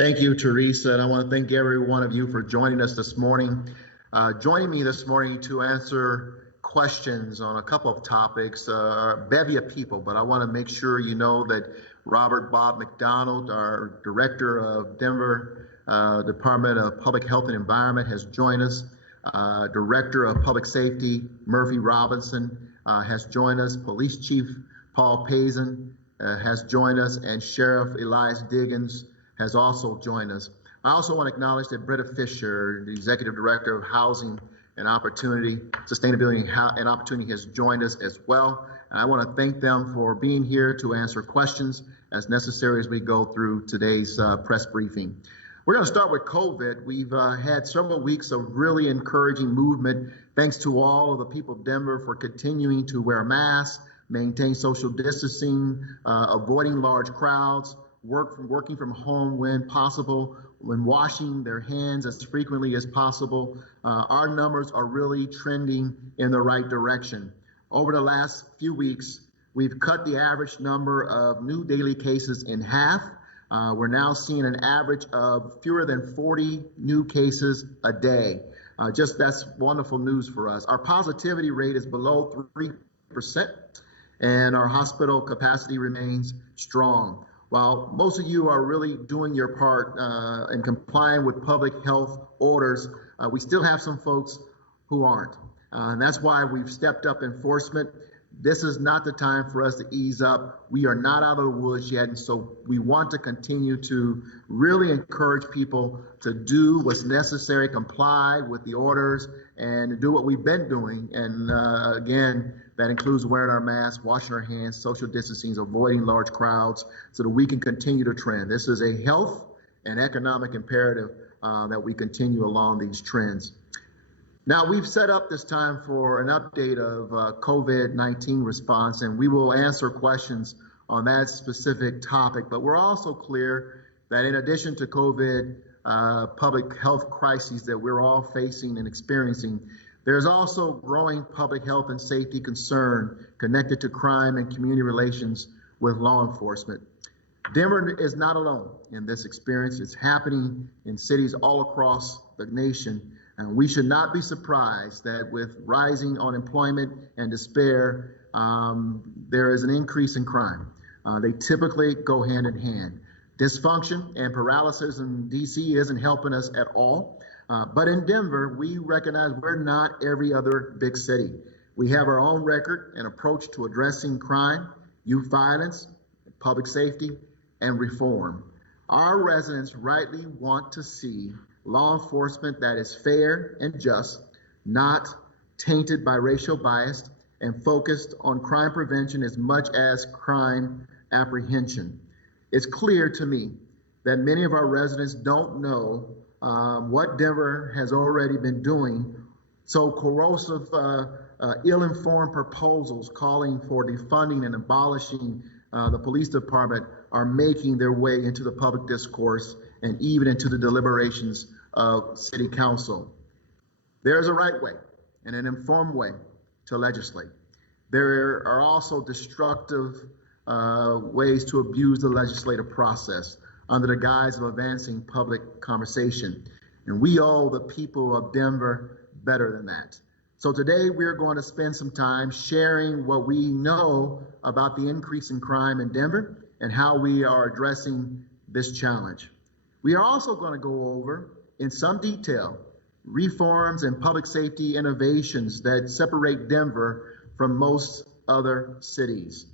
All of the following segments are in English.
Thank you, Teresa, and I want to thank every one of you for joining us this morning. Joining me this morning to answer questions on a couple of topics, a bevy of people, but I want to make sure you know that Robert Bob McDonald, our Director of Denver Department of Public Health and Environment, has joined us. Director of Public Safety, Murphy Robinson, has joined us. Police Chief Paul Pazin has joined us, and Sheriff Elias Diggins has also joined us. I also want to acknowledge that Britta Fisher, the Executive Director of Housing and Opportunity, Sustainability and Opportunity, has joined us as well. And I want to thank them for being here to answer questions as necessary as we go through today's press briefing. We're going to start with COVID. We've had several weeks of really encouraging movement. Thanks to all of the people of Denver for continuing to wear masks, maintain social distancing, avoiding large crowds, working from home when possible, when washing their hands as frequently as possible. Our numbers are really trending in the right direction. Over the last few weeks, we've cut the average number of new daily cases in half. We're now seeing an average of fewer than 40 new cases a day. That's wonderful news for us. Our positivity rate is below 3%, and our hospital capacity remains strong. While most of you are really doing your part and complying with public health orders, we still have some folks who aren't. And that's why we've stepped up enforcement. This is not the time for us to ease up. We are not out of the woods yet, and so we want to continue to really encourage people to do what's necessary, comply with the orders, and do what we've been doing. And again, that includes wearing our masks, washing our hands, social distancing, avoiding large crowds, so that we can continue to trend. This is a health and economic imperative that we continue along these trends. Now, we've set up this time for an update of COVID-19 response, and we will answer questions on that specific topic. But we're also clear that in addition to COVID public health crises that we're all facing and experiencing, there's also growing public health and safety concern connected to crime and community relations with law enforcement. Denver is not alone in this experience. It's happening in cities all across the nation. And we should not be surprised that with rising unemployment and despair, there is an increase in crime. They typically go hand in hand. Dysfunction and paralysis in DC isn't helping us at all. But in Denver, we recognize we're not every other big city. We have our own record and approach to addressing crime, youth violence, public safety, and reform. Our residents rightly want to see law enforcement that is fair and just, not tainted by racial bias, and focused on crime prevention as much as crime apprehension. It's clear to me that many of our residents don't know what Denver has already been doing, so corrosive, ill-informed proposals calling for defunding and abolishing the police department are making their way into the public discourse and even into the deliberations of City Council. There's a right way and an informed way to legislate. There are also destructive ways to abuse the legislative process under the guise of advancing public conversation. And we owe the people of Denver better than that. So today we're going to spend some time sharing what we know about the increase in crime in Denver and how we are addressing this challenge. We are also going to go over, in some detail, reforms and public safety innovations that separate Denver from most other cities.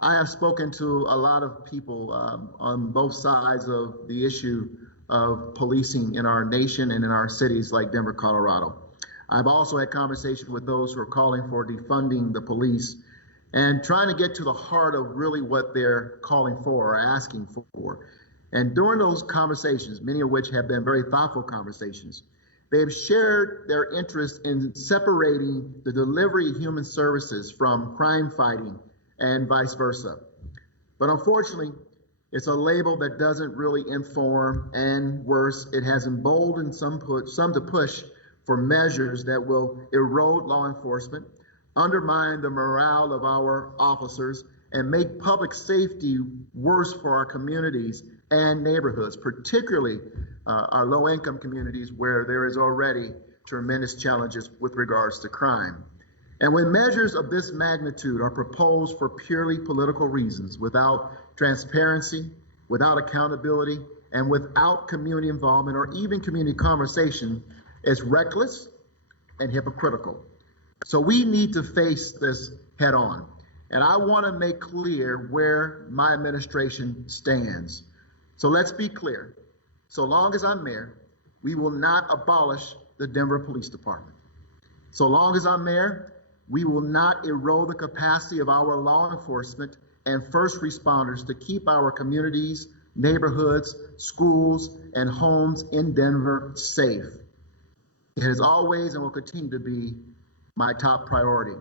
I have spoken to a lot of people on both sides of the issue of policing in our nation and in our cities like Denver, Colorado. I've also had conversations with those who are calling for defunding the police and trying to get to the heart of really what they're calling for or asking for. And during those conversations, many of which have been very thoughtful conversations, they've shared their interest in separating the delivery of human services from crime fighting and vice versa. But unfortunately, it's a label that doesn't really inform, and worse, it has emboldened some to push for measures that will erode law enforcement, undermine the morale of our officers, and make public safety worse for our communities and neighborhoods, particularly our low-income communities where there is already tremendous challenges with regards to crime. And when measures of this magnitude are proposed for purely political reasons, without transparency, without accountability, and without community involvement or even community conversation, it's reckless and hypocritical. So we need to face this head on. And I want to make clear where my administration stands. So let's be clear. So long as I'm mayor, we will not abolish the Denver Police Department. So long as I'm mayor, we will not erode the capacity of our law enforcement and first responders to keep our communities, neighborhoods, schools, and homes in Denver safe. It has always and will continue to be my top priority.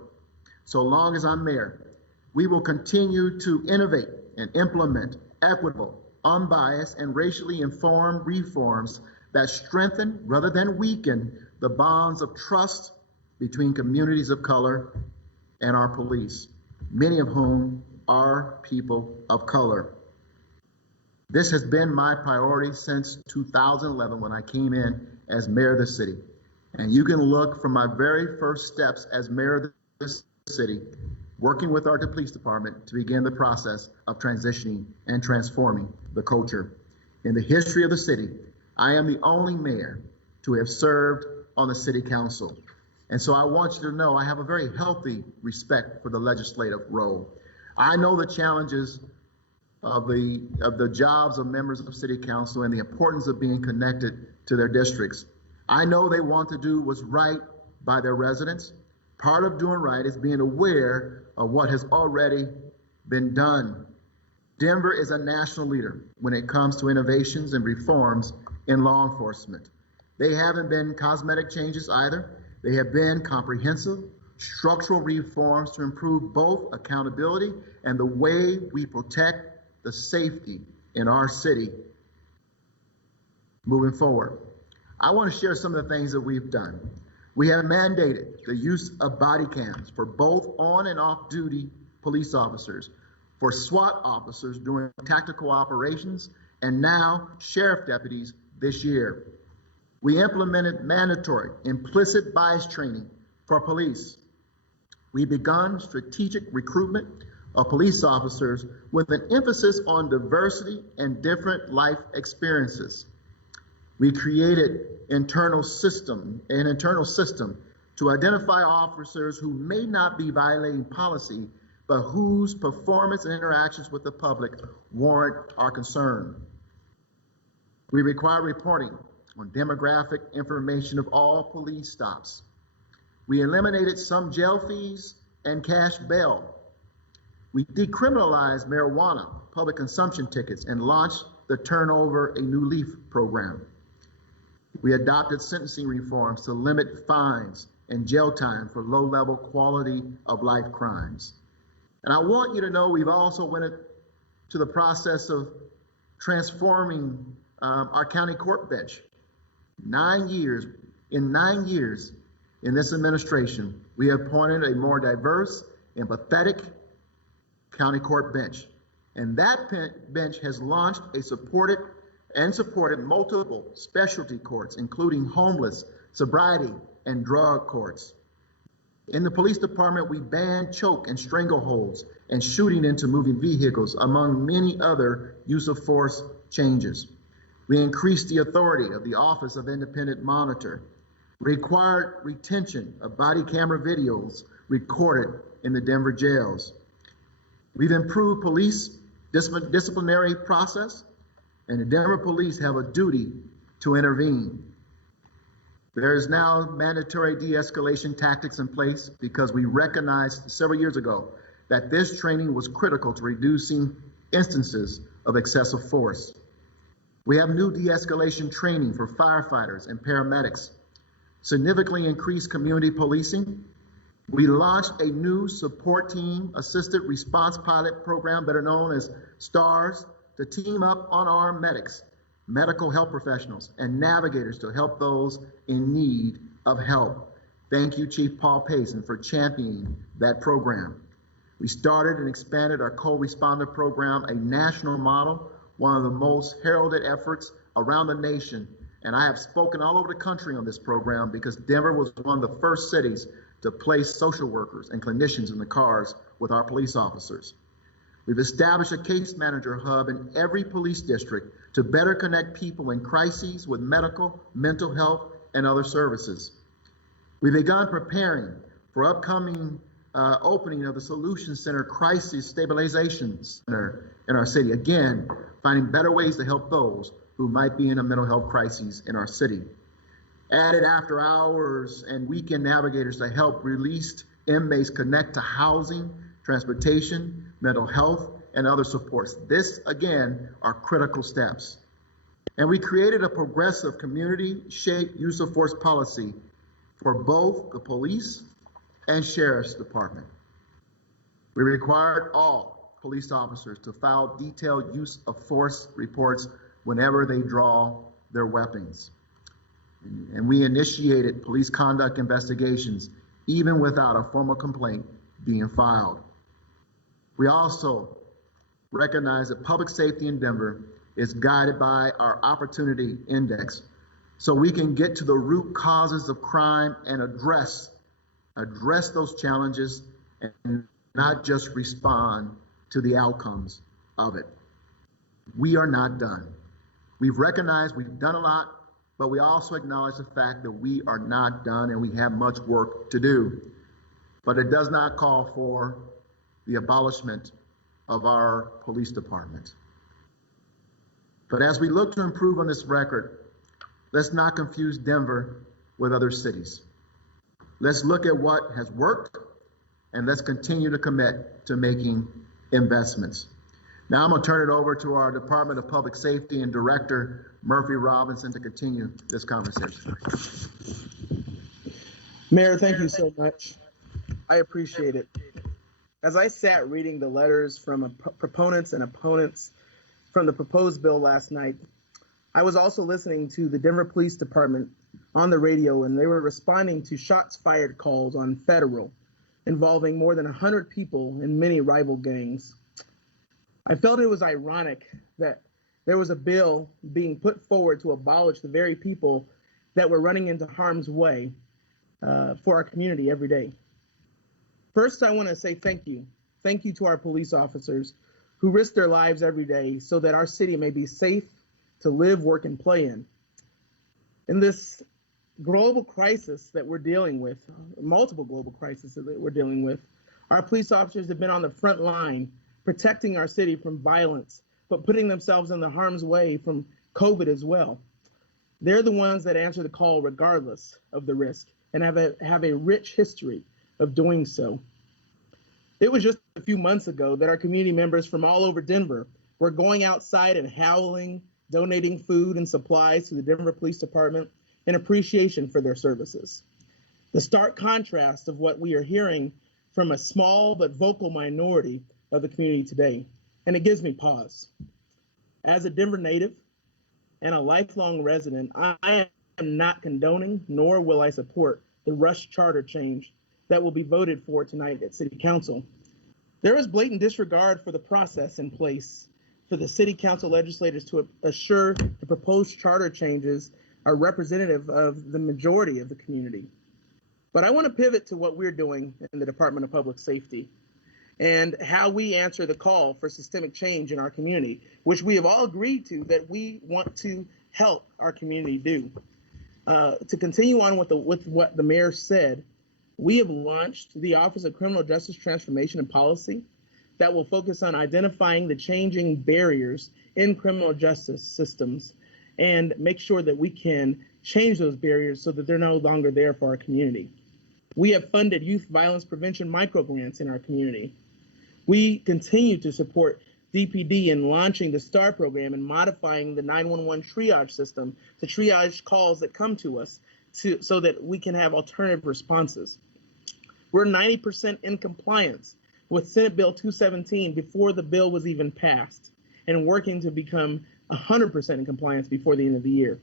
So long as I'm mayor, we will continue to innovate and implement equitable, unbiased, and racially informed reforms that strengthen rather than weaken the bonds of trust between communities of color and our police, many of whom are people of color. This has been my priority since 2011 when I came in as mayor of the city. And you can look from my very first steps as mayor of this city, working with our police department to begin the process of transitioning and transforming the culture. In the history of the city, I am the only mayor to have served on the city council. And so I want you to know I have a very healthy respect for the legislative role. I know the challenges of the jobs of members of city council and the importance of being connected to their districts. I know they want to do what's right by their residents. Part of doing right is being aware of what has already been done. Denver is a national leader when it comes to innovations and reforms in law enforcement. They haven't been cosmetic changes either. They have been comprehensive, structural reforms to improve both accountability and the way we protect the safety in our city moving forward. I want to share some of the things that we've done. We have mandated the use of body cams for both on and off duty police officers, for SWAT officers during tactical operations, and now sheriff deputies this year. We implemented mandatory implicit bias training for police. We've begun strategic recruitment of police officers with an emphasis on diversity and different life experiences. We created an internal system to identify officers who may not be violating policy, but whose performance and interactions with the public warrant our concern. We require reporting on demographic information of all police stops. We eliminated some jail fees and cash bail. We decriminalized marijuana, public consumption tickets, and launched the Turnover a New Leaf program. We adopted sentencing reforms to limit fines and jail time for low-level quality of life crimes. And I want you to know we've also went to the process of transforming our county court bench. 9 years, in 9 years in this administration, we have appointed a more diverse, empathetic county court bench. And that bench has launched a supported multiple specialty courts, including homeless, sobriety, and drug courts. In the police department, we banned choke and strangleholds and shooting into moving vehicles, among many other use of force changes. We increased the authority of the Office of Independent Monitor, required retention of body camera videos recorded in the Denver jails. We've improved police disciplinary process, and the Denver police have a duty to intervene. There is now mandatory de-escalation tactics in place because we recognized several years ago that this training was critical to reducing instances of excessive force. We have new de-escalation training for firefighters and paramedics, significantly increased community policing. We launched a new support team assisted response pilot program, better known as STARS, to team up unarmed medics, medical health professionals, and navigators to help those in need of help. Thank you, Chief Paul Payson, for championing that program. We started and expanded our co-responder program, a national model, one of the most heralded efforts around the nation. And I have spoken all over the country on this program because Denver was one of the first cities to place social workers and clinicians in the cars with our police officers. We've established a case manager hub in every police district to better connect people in crises with medical, mental health, and other services. We've begun preparing for upcoming opening of the Solution Center Crisis Stabilization Center in our city. Again, finding better ways to help those who might be in a mental health crisis in our city. Added after hours and weekend navigators to help released inmates connect to housing, transportation, mental health, and other supports. This, again, are critical steps. And we created a progressive community-shaped use of force policy for both the police and sheriff's department. We required all police officers to file detailed use of force reports whenever they draw their weapons. And we initiated police conduct investigations even without a formal complaint being filed. We also recognize that public safety in Denver is guided by our opportunity index, so we can get to the root causes of crime and address those challenges and not just respond to the outcomes of it. We are not done. We've recognized we've done a lot, but we also acknowledge the fact that we are not done and we have much work to do. But it does not call for the abolishment of our police department. But as we look to improve on this record, let's not confuse Denver with other cities. Let's look at what has worked and let's continue to commit to making investments. Now I'm going to turn it over to our Department of Public Safety and Director Murphy Robinson to continue this conversation. Mayor, thank you so much. I appreciate it. As I sat reading the letters from proponents and opponents from the proposed bill last night, I was also listening to the Denver Police Department on the radio, and they were responding to shots fired calls on Federal involving more than 100 people in many rival gangs. I felt it was ironic that there was a bill being put forward to abolish the very people that were running into harm's way for our community every day. First, I want to say thank you. Thank you to our police officers who risk their lives every day so that our city may be safe to live, work, and play in. In this global crisis that we're dealing with, multiple global crises that we're dealing with, our police officers have been on the front line protecting our city from violence, but putting themselves in the harm's way from COVID as well. They're the ones that answer the call regardless of the risk and have a rich history of doing so. It was just a few months ago that our community members from all over Denver were going outside and howling, donating food and supplies to the Denver Police Department in appreciation for their services. The stark contrast of what we are hearing from a small but vocal minority of the community today, and it gives me pause. As a Denver native and a lifelong resident, I am not condoning, nor will I support the rush charter change that will be voted for tonight at City Council. There is blatant disregard for the process in place for the City Council legislators to assure the proposed charter changes are representative of the majority of the community. But I want to pivot to what we're doing in the Department of Public Safety and how we answer the call for systemic change in our community, which we have all agreed to that we want to help our community do. To continue on with what the mayor said, we have launched the Office of Criminal Justice Transformation and Policy that will focus on identifying the changing barriers in criminal justice systems and make sure that we can change those barriers so that they're no longer there for our community. We have funded youth violence prevention microgrants in our community. We continue to support DPD in launching the STAR program and modifying the 911 triage system to triage calls that come to us so that we can have alternative responses. We're 90% in compliance with Senate Bill 217 before the bill was even passed, and working to become 100% in compliance before the end of the year.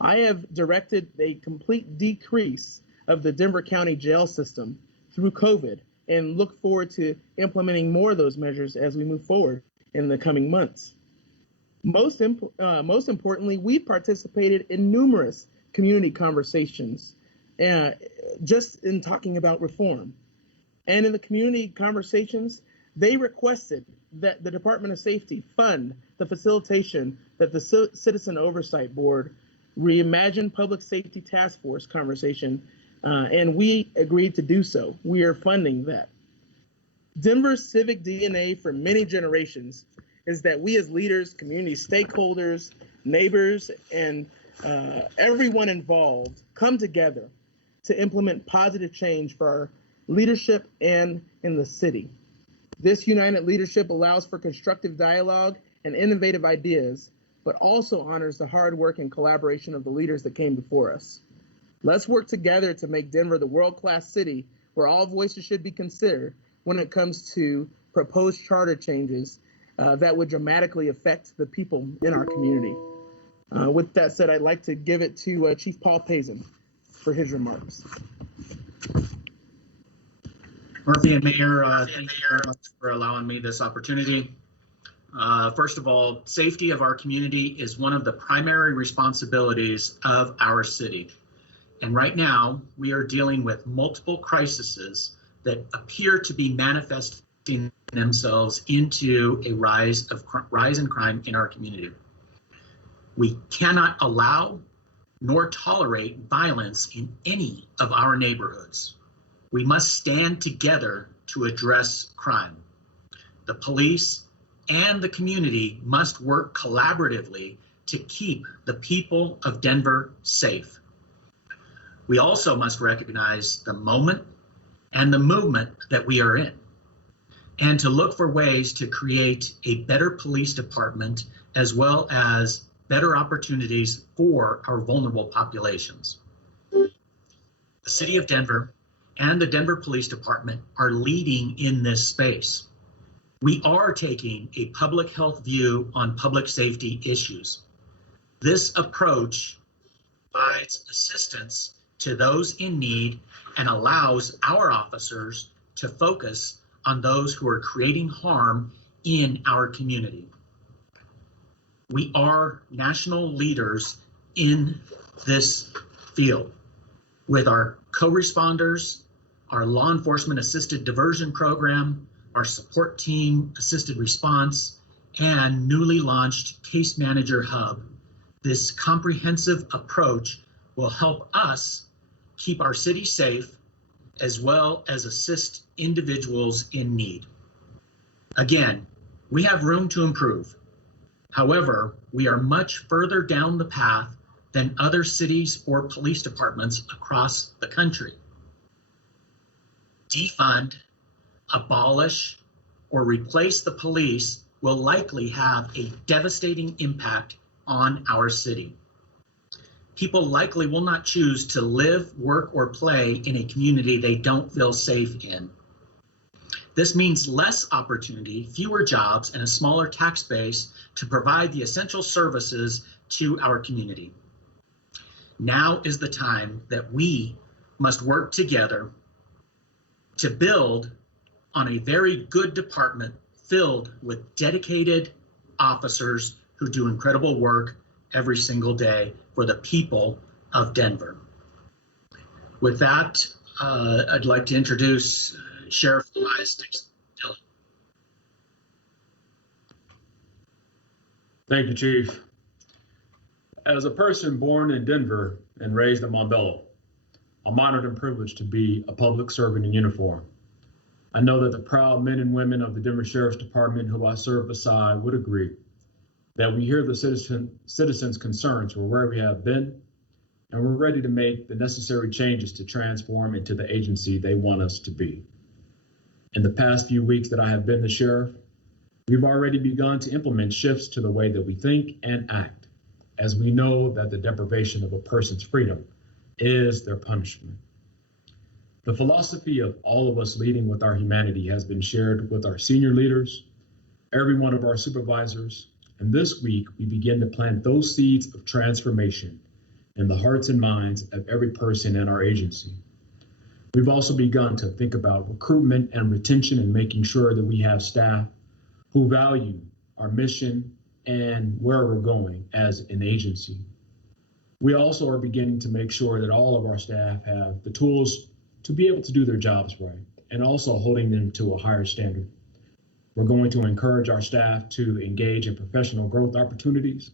I have directed a complete decrease of the Denver County jail system through COVID and look forward to implementing more of those measures as we move forward in the coming months. Most importantly, we participated in numerous community conversations just in talking about reform. And in the community conversations, they requested that the Department of Safety fund the facilitation that the Citizen Oversight Board reimagine public safety task force conversation, and we agreed to do so. We are funding that. Denver's civic DNA for many generations is that we as leaders, community stakeholders, neighbors, and everyone involved come together to implement positive change for our leadership and in the city. This united leadership allows for constructive dialogue and innovative ideas, but also honors the hard work and collaboration of the leaders that came before us. Let's work together to make Denver the world-class city where all voices should be considered when it comes to proposed charter changes that would dramatically affect the people in our community. With that said, I'd like to give it to Chief Paul Pazin for his remarks. Murphy and Mayor, thank you very much for allowing me this opportunity. First of all, safety of our community is one of the primary responsibilities of our city. And right now, we are dealing with multiple crises that appear to be manifesting themselves into a rise in crime in our community. We cannot allow nor tolerate violence in any of our neighborhoods. We must stand together to address crime. The police and the community must work collaboratively to keep the people of Denver safe. We also must recognize the moment and the movement that we are in, and to look for ways to create a better police department as well as better opportunities for our vulnerable populations. The City of Denver and the Denver Police Department are leading in this space. We are taking a public health view on public safety issues. This approach provides assistance to those in need and allows our officers to focus on those who are creating harm in our community. We are national leaders in this field with our co-responders, our law enforcement assisted diversion program, our support team assisted response, and newly launched case manager hub. This comprehensive approach will help us keep our city safe as well as assist individuals in need. Again, we have room to improve. However, we are much further down the path than other cities or police departments across the country. Defund, abolish, or replace the police will likely have a devastating impact on our city. People likely will not choose to live, work, or play in a community they don't feel safe in. This means less opportunity, fewer jobs, and a smaller tax base to provide the essential services to our community. Now is the time that we must work together to build on a very good department filled with dedicated officers who do incredible work every single day for the people of Denver. With that, I'd like to introduce Sheriff Elias Dillon. Thank you, Chief. As a person born in Denver and raised in Montbello, I'm honored and privileged to be a public servant in uniform. I know that the proud men and women of the Denver Sheriff's Department who I serve beside would agree that we hear the citizens' concerns for where we have been, and we're ready to make the necessary changes to transform into the agency they want us to be. In the past few weeks that I have been the sheriff, we've already begun to implement shifts to the way that we think and act, as we know that the deprivation of a person's freedom is their punishment. The philosophy of all of us leading with our humanity has been shared with our senior leaders, every one of our supervisors, and this week we begin to plant those seeds of transformation in the hearts and minds of every person in our agency. We've also begun to think about recruitment and retention and making sure that we have staff who value our mission and where we're going as an agency. We also are beginning to make sure that all of our staff have the tools to be able to do their jobs right, and also holding them to a higher standard. We're going to encourage our staff to engage in professional growth opportunities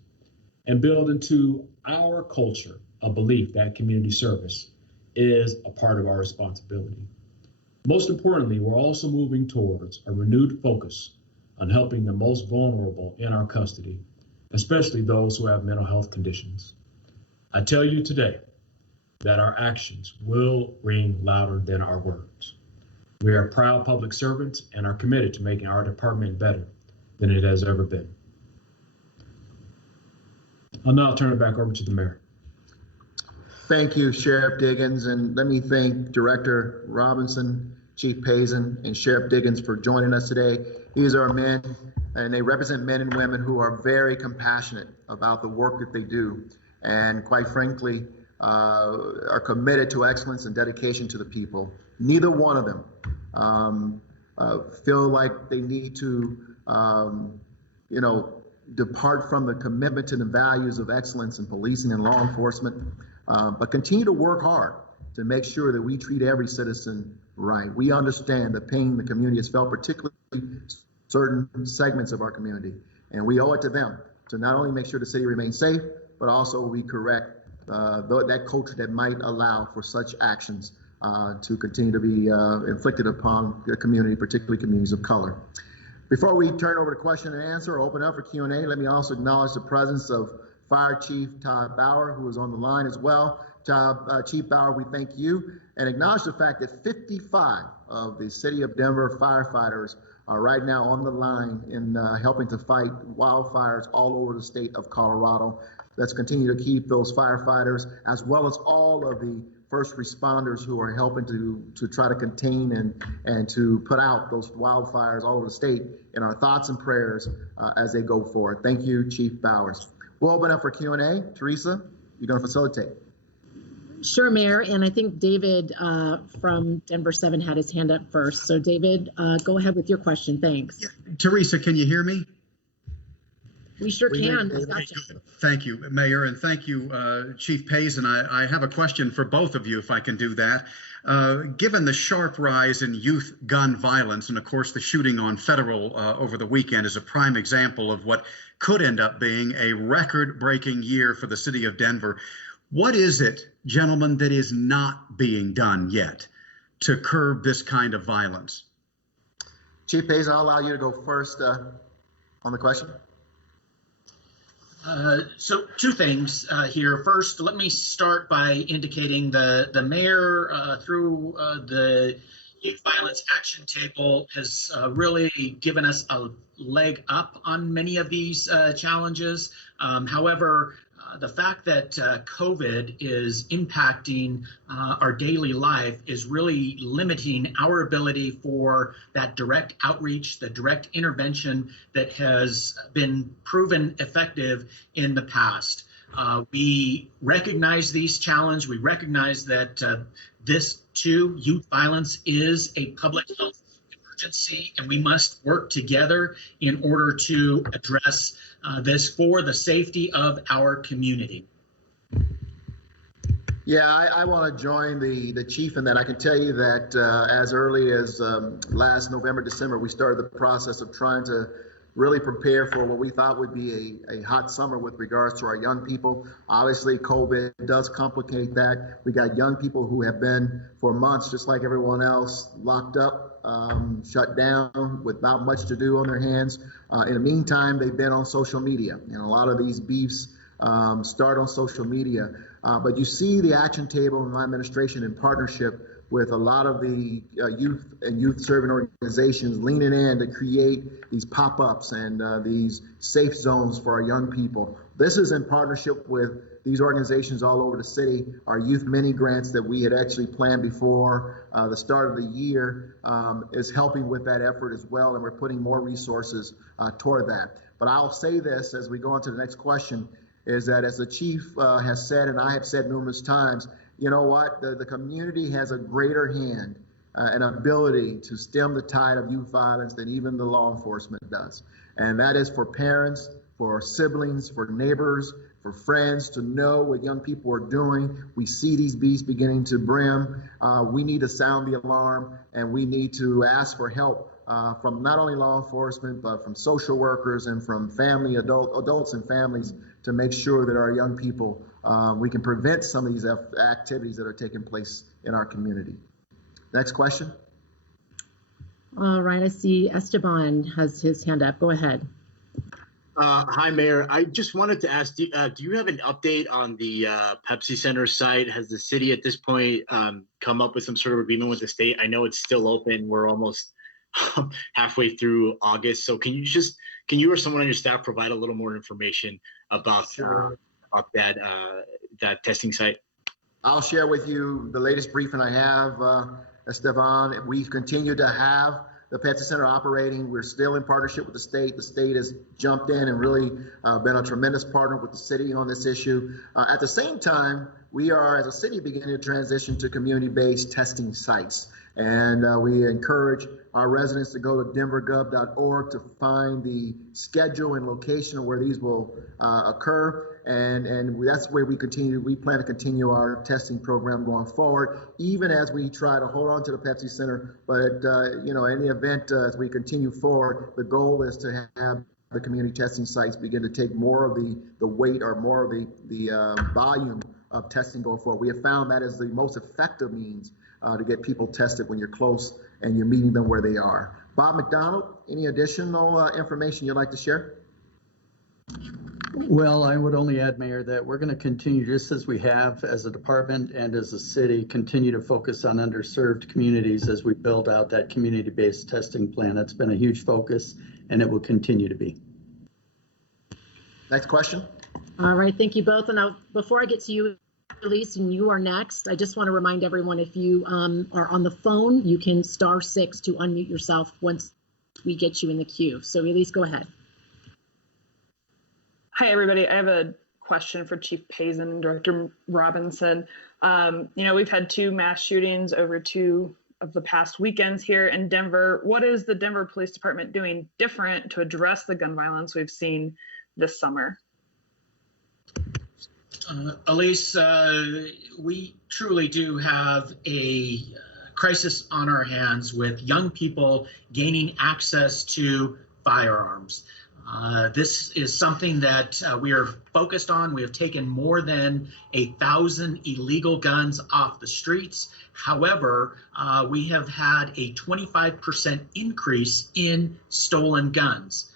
and build into our culture a belief that community service is a part of our responsibility. Most importantly, we're also moving towards a renewed focus on helping the most vulnerable in our custody, especially those who have mental health conditions. I tell you today that our actions will ring louder than our words. We are proud public servants and are committed to making our department better than it has ever been. I'll now turn it back over to the mayor. Thank you, Sheriff Diggins, and let me thank Director Robinson, Chief Payson, and Sheriff Diggins for joining us today. These are men, and they represent men and women who are very compassionate about the work that they do, and quite frankly, are committed to excellence and dedication to the people. Neither one of them feel like they need to, depart from the commitment to the values of excellence in policing and law enforcement, but continue to work hard to make sure that we treat every citizen right. We understand the pain the community has felt, particularly certain segments of our community, and we owe it to them to not only make sure the city remains safe, but also we correct that culture that might allow for such actions to continue to be inflicted upon the community, particularly communities of color. Before we turn over to question and answer or open up for Q&A, let me also acknowledge the presence of Fire Chief Todd Bauer, who is on the line as well. Chief Bauer, we thank you and acknowledge the fact that 55 of the City of Denver firefighters are right now on the line in helping to fight wildfires all over the state of Colorado. Let's continue to keep those firefighters, as well as all of the first responders who are helping to try to contain and to put out those wildfires all over the state in our thoughts and prayers as they go forward. Thank you, Chief Bowers. We'll open up for Q&A. Teresa, you're going to facilitate. Sure, Mayor, and I think David from Denver 7 had his hand up first. So David, go ahead with your question. Thanks. Yeah. Teresa, can you hear me? We sure can. Okay, good. Thank you, Mayor, and thank you, Chief Payson. I have a question for both of you, if I can do that. Given the sharp rise in youth gun violence, and of course the shooting on Federal over the weekend is a prime example of what could end up being a record-breaking year for the city of Denver, what is it, gentlemen, that is not being done yet to curb this kind of violence? Chief Payson, I'll allow you to go first on the question. So two things here. First, let me start by indicating the mayor through the Youth Violence Action Table has really given us a leg up on many of these challenges. However, the fact that COVID is impacting our daily life is really limiting our ability for that direct outreach, the direct intervention that has been proven effective in the past. We recognize these challenges. We recognize that this too, youth violence is a public health emergency, and we must work together in order to address this for the safety of our community. Yeah, I want to join the chief in that. I can tell you that as early as last November, December, we started the process of trying to really prepare for what we thought would be a hot summer with regards to our young people. Obviously, COVID does complicate that. We got young people who have been for months, just like everyone else, locked up, shut down without much to do on their hands. In the meantime, they've been on social media, and a lot of these beefs start on social media. But you see the action table in my administration in partnership with a lot of the youth and youth serving organizations leaning in to create these pop-ups and these safe zones for our young people. This is in partnership with these organizations all over the city. Our youth mini grants that we had actually planned before the start of the year is helping with that effort as well, and we're putting more resources toward that. But I'll say this as we go on to the next question, is that as the chief has said, and I have said numerous times, you know what? The community has a greater hand and ability to stem the tide of youth violence than even the law enforcement does. And that is for parents, for siblings, for neighbors, for friends to know what young people are doing. We see these beasts beginning to brim. We need to sound the alarm, and we need to ask for help from not only law enforcement, but from social workers and from adults and families to make sure that our young people, we can prevent some of these activities that are taking place in our community. Next question. All right, I see Esteban has his hand up. Go ahead. Hi, Mayor. I just wanted to ask, do you have an update on the Pepsi Center site? Has the city at this point come up with some sort of agreement with the state? I know it's still open. We're almost halfway through August. So can you or someone on your staff provide a little more information about, about that testing site? I'll share with you the latest briefing I have, Esteban. We've continued to have the Pepsi Center operating. We're still in partnership with the state. The state has jumped in and really been a tremendous partner with the city on this issue. At the same time, we are, as a city, beginning to transition to community-based testing sites. And we encourage our residents to go to denvergov.org to find the schedule and location of where these will occur. And that's where we plan to continue our testing program going forward, even as we try to hold on to the Pepsi Center. But, in the event as we continue forward, the goal is to have the community testing sites begin to take more of the weight or more of the volume of testing going forward. We have found that is the most effective means to get people tested when you're close and you're meeting them where they are. Bob McDonald, any additional information you'd like to share? Well, I would only add, Mayor, that we're going to continue, just as we have as a department and as a city, continue to focus on underserved communities as we build out that community-based testing plan. That's been a huge focus, and it will continue to be. Next question. All right, thank you both. And now, before I get to you, Elise, and you are next, I just want to remind everyone, if you are on the phone, you can *6 to unmute yourself once we get you in the queue. So Elise, go ahead. Hi, everybody. I have a question for Chief Payson and Director Robinson. We've had 2 mass shootings over 2 of the past weekends here in Denver. What is the Denver Police Department doing different to address the gun violence we've seen this summer? Elise, we truly do have a crisis on our hands with young people gaining access to firearms. This is something that we are focused on. We have taken more than 1,000 illegal guns off the streets. However, we have had a 25% increase in stolen guns.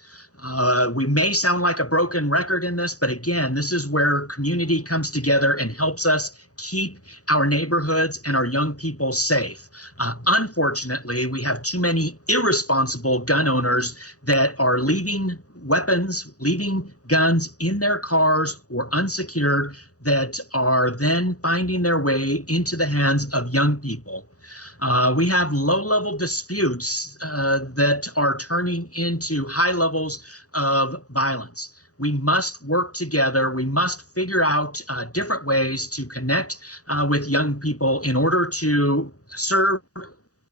We may sound like a broken record in this, but again, this is where community comes together and helps us keep our neighborhoods and our young people safe. Unfortunately, we have too many irresponsible gun owners that are leaving weapons, leaving guns in their cars or unsecured that are then finding their way into the hands of young people. We have low-level disputes that are turning into high levels of violence. We must work together. We must figure out different ways to connect with young people in order to serve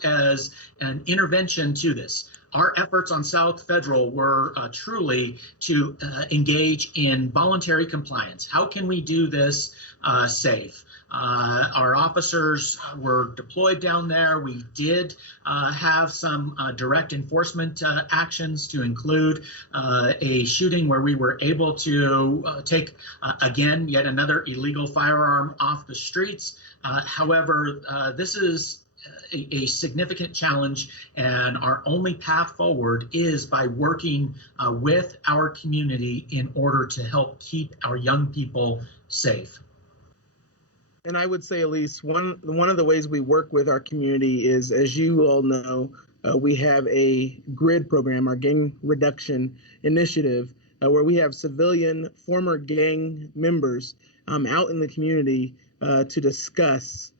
as an intervention to this. Our efforts on South Federal were truly to engage in voluntary compliance. How can we do this safe? Our officers were deployed down there. We did have some direct enforcement actions, to include a shooting where we were able to take, again, yet another illegal firearm off the streets. However, this is a significant challenge, and our only path forward is by working with our community in order to help keep our young people safe. And I would say, Elise, one of the ways we work with our community is, as you all know, we have a GRID program, our gang reduction initiative, where we have civilian former gang members out in the community to discuss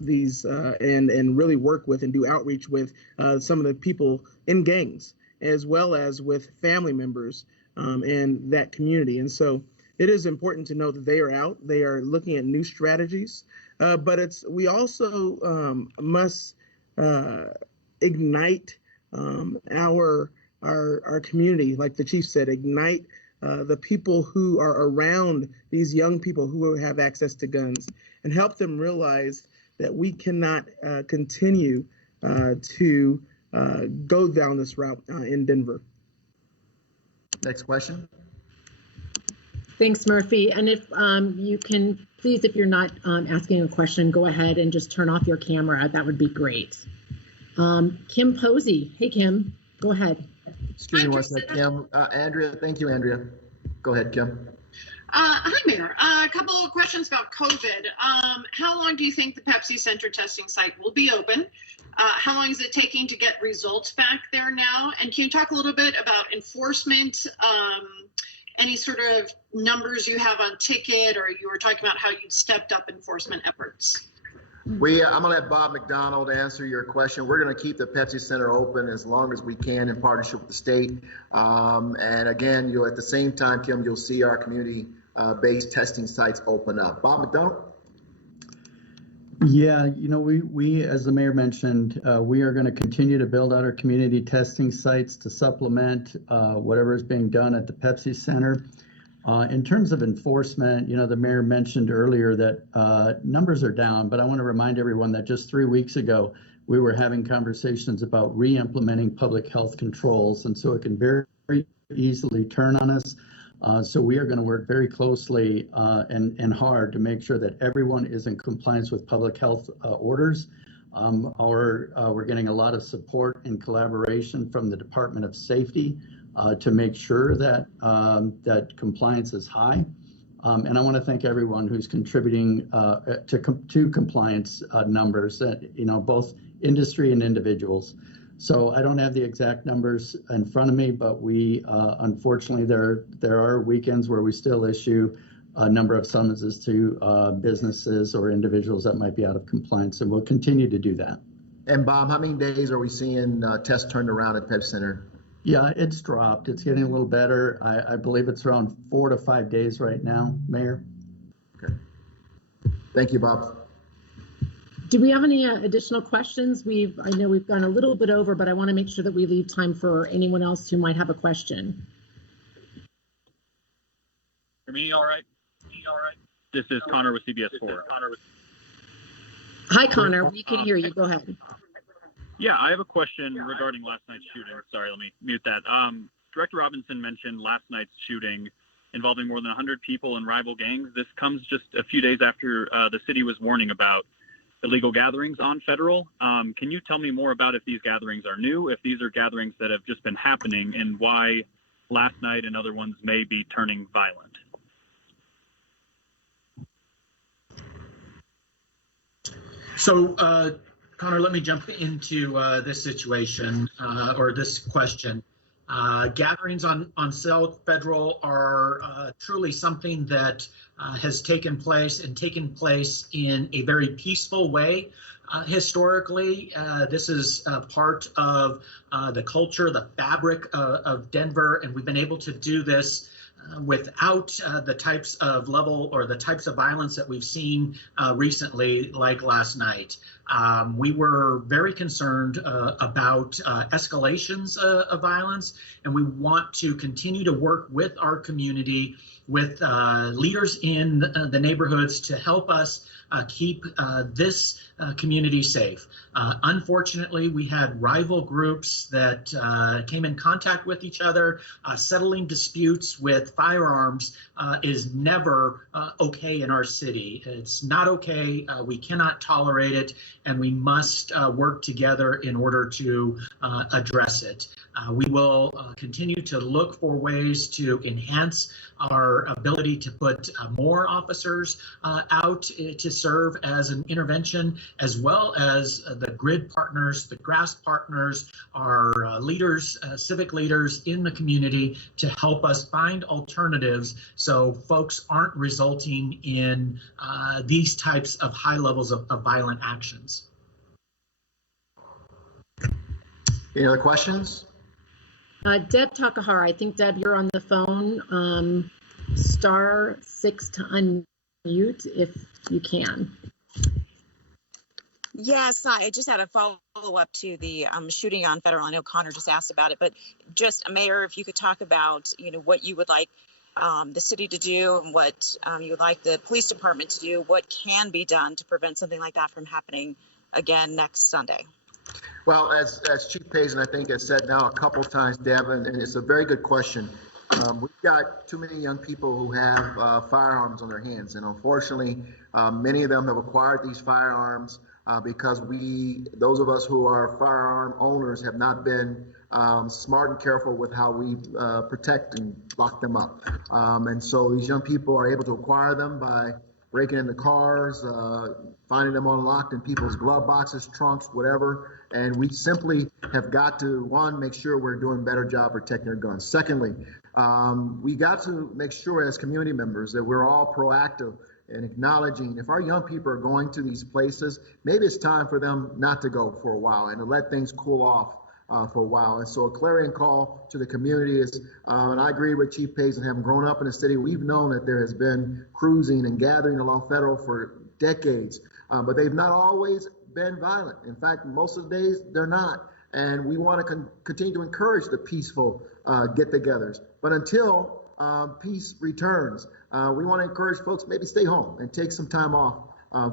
these and really work with and do outreach with some of the people in gangs, as well as with family members and that community. And so it is important to know that they are out. They are looking at new strategies, but we also must ignite our community, like the chief said, ignite the people who are around these young people who have access to guns, and help them realize that we cannot continue to go down this route in Denver. Next question. Thanks, Murphy. And if you can, please, if you're not asking a question, go ahead and just turn off your camera. That would be great. Kim Posey. Hey, Kim, go ahead. Excuse me one second, Kim. Andrea, thank you, Andrea. Go ahead, Kim. Hi, Mayor. A couple of questions about COVID. How long do you think the Pepsi Center testing site will be open? How long is it taking to get results back there now? And can you talk a little bit about enforcement? Any sort of numbers you have on ticket, or you were talking about how you'd stepped up enforcement efforts? I'm going to let Bob McDonald answer your question. We're going to keep the Pepsi Center open as long as we can in partnership with the state. And again, at the same time, Kim, you'll see our community-based testing sites open up. Bob McDonald? Yeah, we, as the mayor mentioned, we are going to continue to build out our community testing sites to supplement whatever is being done at the Pepsi Center. In terms of enforcement, the mayor mentioned earlier that numbers are down, but I want to remind everyone that just 3 weeks ago, we were having conversations about re-implementing public health controls, and so it can very easily turn on us. So we are going to work very closely and hard to make sure that everyone is in compliance with public health orders. We're getting a lot of support and collaboration from the Department of Safety to make sure that that compliance is high. And I want to thank everyone who's contributing to compliance numbers, both industry and individuals. So I don't have the exact numbers in front of me, but we unfortunately there are weekends where we still issue a number of summonses to businesses or individuals that might be out of compliance, and we'll continue to do that. And Bob, how many days are we seeing tests turned around at Pepsi Center? Yeah, it's dropped. It's getting a little better. I believe it's around 4 to 5 days right now, Mayor. Okay. Thank you, Bob. Do we have any additional questions? I know we've gone a little bit over, but I want to make sure that we leave time for anyone else who might have a question. Hear me all right? This is Connor with CBS4. Hi, Connor. We can hear you. Go ahead. Yeah, I have a question regarding last night's shooting. Sorry, let me mute that. Director Robinson mentioned last night's shooting involving more than 100 people in rival gangs. This comes just a few days after the city was warning about illegal gatherings on Federal. Can you tell me more about if these gatherings are new, if these are gatherings that have just been happening, and why last night and other ones may be turning violent? So, Connor, let me jump into this situation or this question. Gatherings on South Federal are truly something that has taken place in a very peaceful way. Historically, this is part of the culture, the fabric of Denver, and we've been able to do this without the types of violence that we've seen recently, like last night. We were very concerned about escalations of violence, and we want to continue to work with our community, with leaders in the neighborhoods to help us keep this community safe. Unfortunately, we had rival groups that came in contact with each other. Settling disputes with firearms is never okay in our city. It's not okay. We cannot tolerate it, and we must work together in order to address it. We will continue to look for ways to enhance our ability to put more officers out to serve as an intervention, as well as the grid partners, the grass partners, our leaders, civic leaders in the community to help us find alternatives so folks aren't resulting in these types of high levels of violent actions. Any other questions? Deb Takahara, I think, Deb, you're on the phone. *6 to unmute if you can. Yes, I just had a follow-up to the shooting on Federal. I know Connor just asked about it, but just, Mayor, if you could talk about, what you would like the city to do and what you would like the police department to do, what can be done to prevent something like that from happening again next Sunday. Well, as Chief Payson, I think, has said now a couple of times, Devin, and it's a very good question. We've got too many young people who have firearms on their hands, and unfortunately, many of them have acquired these firearms because those of us who are firearm owners, have not been smart and careful with how we protect and lock them up. And so these young people are able to acquire them by breaking into cars, finding them unlocked in people's glove boxes, trunks, whatever. And we simply have got to, one, make sure we're doing a better job protecting our guns. Secondly, we got to make sure as community members that we're all proactive and acknowledging if our young people are going to these places, maybe it's time for them not to go for a while and to let things cool off for a while. And so a clarion call to the community is, and I agree with Chief Payson, having grown up in the city, we've known that there has been cruising and gathering along Federal for decades, but they've not always been violent. In fact, most of the days they're not. And we want to continue to encourage the peaceful get-togethers. But until peace returns, we want to encourage folks maybe stay home and take some time off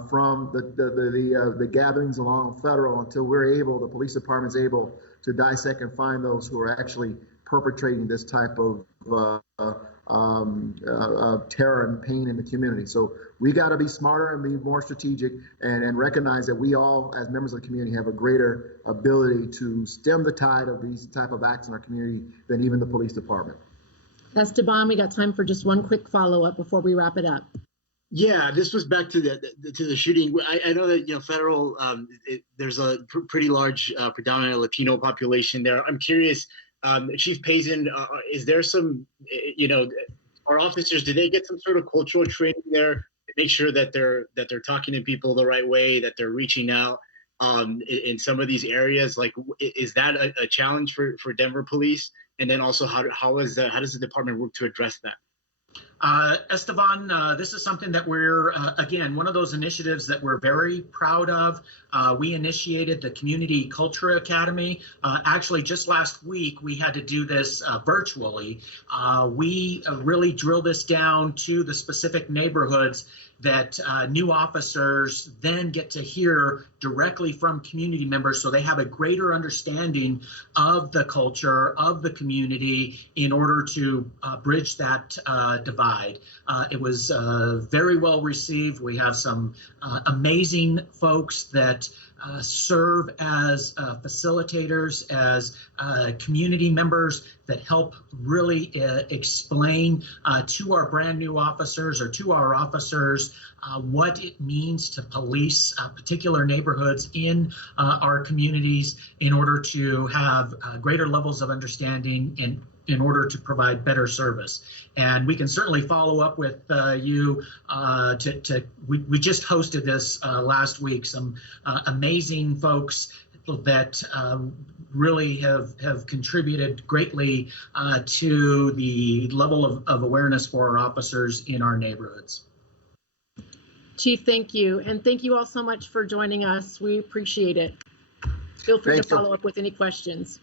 from the gatherings along Federal until the police department's able to dissect and find those who are actually perpetrating this type of terror and pain in the community. So we got to be smarter and be more strategic and recognize that we all, as members of the community, have a greater ability to stem the tide of these type of acts in our community than even the police department. Esteban, we got time for just one quick follow-up before we wrap it up. Yeah, this was back to the shooting. I know that Federal, there's a pretty large predominant Latino population there. I'm curious, Chief Payson, is there some, our officers, do they get some sort of cultural training there to make sure that they're talking to people the right way, that they're reaching out in some of these areas? Like, is that a challenge for Denver police? And then also, how does the department work to address that? Esteban, this is something that we're, again, one of those initiatives that we're very proud of. We initiated the Community Culture Academy. Actually, just last week, we had to do this virtually. We really drill this down to the specific neighborhoods that new officers then get to hear directly from community members, so they have a greater understanding of the culture, of the community, in order to bridge that divide. It was very well received. We have some amazing folks that serve as facilitators, as community members that help really explain to our brand new officers or to our officers what it means to police particular neighborhoods in our communities in order to have greater levels of understanding and in order to provide better service. And we can certainly follow up with you. We just hosted this last week. Some amazing folks that really have contributed greatly to the level of awareness for our officers in our neighborhoods. Chief, thank you. And thank you all so much for joining us. We appreciate it. Feel free to follow up with any questions.